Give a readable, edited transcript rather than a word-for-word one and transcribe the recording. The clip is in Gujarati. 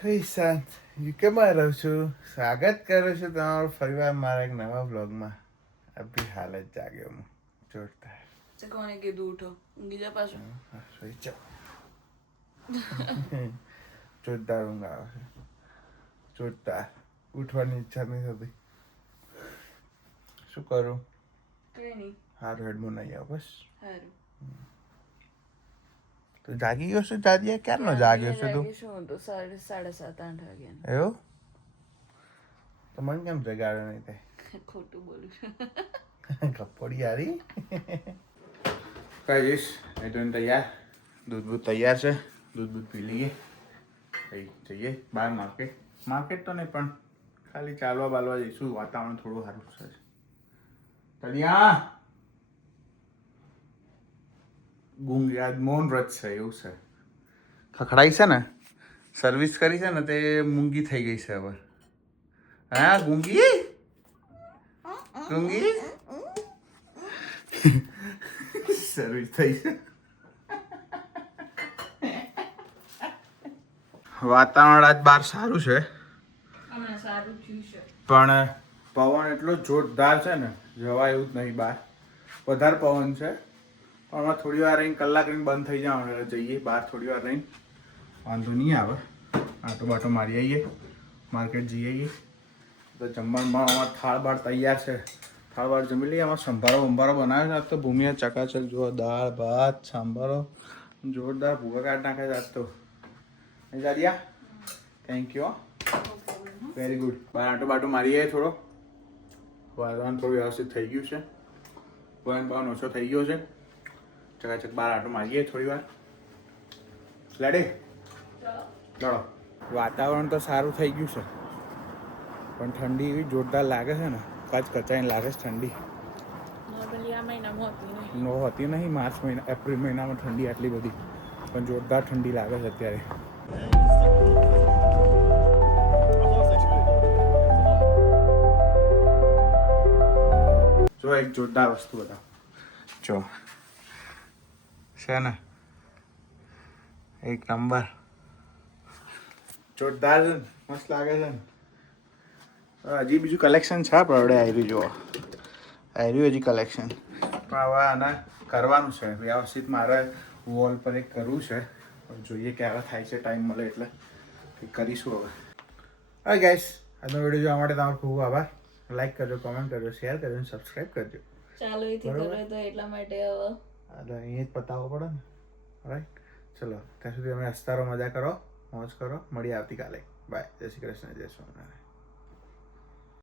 હે શાંત યુકેમાં રહું છું. સ્વાગત કરું છું તમારું ફરીવાર મારા એક નવા બ્લોગમાં. અભી હાલ જ જાગ્યો હું જોરદાર. તે કોને કીધું ઉઠો ઊંઘી જા પાછો. સુઈ જાઓ. જોરદાર ઊંઘ આવે છે. જોરદાર ઉઠવાની ઈચ્છા નહીં થતી. શું કરું? કઈ નહીં. હારું હેડમાં નહીં આવ બસ. સારું. તો જાગી ગયો છું દાદીયા? ક્યારનો જાગ્યો છું તું? શું તો 7:30 8 વાગ્યા. એવું તો મને કેમ જગાડ્યો નહીં તે? ખોટું બોલું છું. કપડી યારી કહીશ એ તો તૈયાર. દૂધ તૈયાર છે. દૂધ પી લઈએ. કઈ જઈએ બહાર માર્કેટ તો નહીં પણ ખાલી ચાલવા બાલવા જઈશું. વાતાવરણ થોડું સારું છે. તલિયા ગુંગી મૌન વ્રત છે એવું છે. ખખડાઈ છે ને સર્વિસ કરી છે ને તે મૂંગી થઈ ગઈ છે હવે. હા ગુંગી ગુંગી સર્વિસ થઈ છે. વાતાવરણ આજ બહાર સારું છે પણ પવન એટલો જોરદાર છે ને જવા એવું જ નહીં. બહાર વધારે પવન છે પણ હમણાં થોડી વાર રહીને કલાક રહીને બંધ થઈ જવાનું એટલે જઈએ બહાર થોડી વાર રહીને. વાંધો નહીં આવે. આટો બાટો મારી આવીએ માર્કેટ જઈ આવીએ. તો જમવામાં અમારા થાળ બાળ તૈયાર છે. થાળ બાળ જમી લઈએ. આમાં સંભારો બંભારો બનાવ્યો છે આજ તો. ભૂમિએ ચકાચલ જુઓ દાળ ભાત સાંભારો જોરદાર ભૂકા કાઢ નાખે છે આજ તો. દાદિયા થેન્ક યુ. Very good. બહાર આટો બાટો મારીએ થોડો. વાતાવરણ થોડું વ્યવસ્થિત થઈ ગયું છે. પવન ઓછો થઈ ગયો છે. ચકાચક બહાર આટો મારીએ થોડી વાર. લડે લડો. વાતાવરણ તો સારું થઈ ગયું છે પણ ઠંડી એવી જોરદાર લાગે છે ને. કચાઈને લાગે છે ઠંડી. નો હતી નહીં માર્ચ મહિના એપ્રિલ મહિનામાં ઠંડી આટલી બધી પણ જોરદાર ઠંડી લાગે છે અત્યારે. જો એક જોરદાર વસ્તુ બતાવો. જો છે ને એક નંબર જોરદાર છે. મસ્ત લાગે છે ને. હજી બીજું કલેક્શન છે આપણે આવડે આવ્યું. જુઓ આવ્યું હજી કલેક્શન પણ હવે આને કરવાનું છે વ્યવસ્થિત. મારે વોલ પર એક કરવું છે. જોઈએ ક્યારે થાય છે. ટાઈમ મળે એટલે કરીશું હવે. હા ગાઈસ આજનો વિડીયો જોવા માટે તમારો ખૂબ આભાર. લાઈક કરજો કોમેન્ટ કરજો શેર કરજો અને સબસ્ક્રાઈબ કરજો. ચાલો એથી કરો તો એટલા માટે હવે અહીંયા જ પતાવવો પડે ને. રાઈટ ચલો ત્યાં સુધી અમે હસતા રહો મજા કરો મોજ કરો. મળીએ આવતીકાલે. બાય. જય શ્રી કૃષ્ણ જય સ્વામિનારાયણ.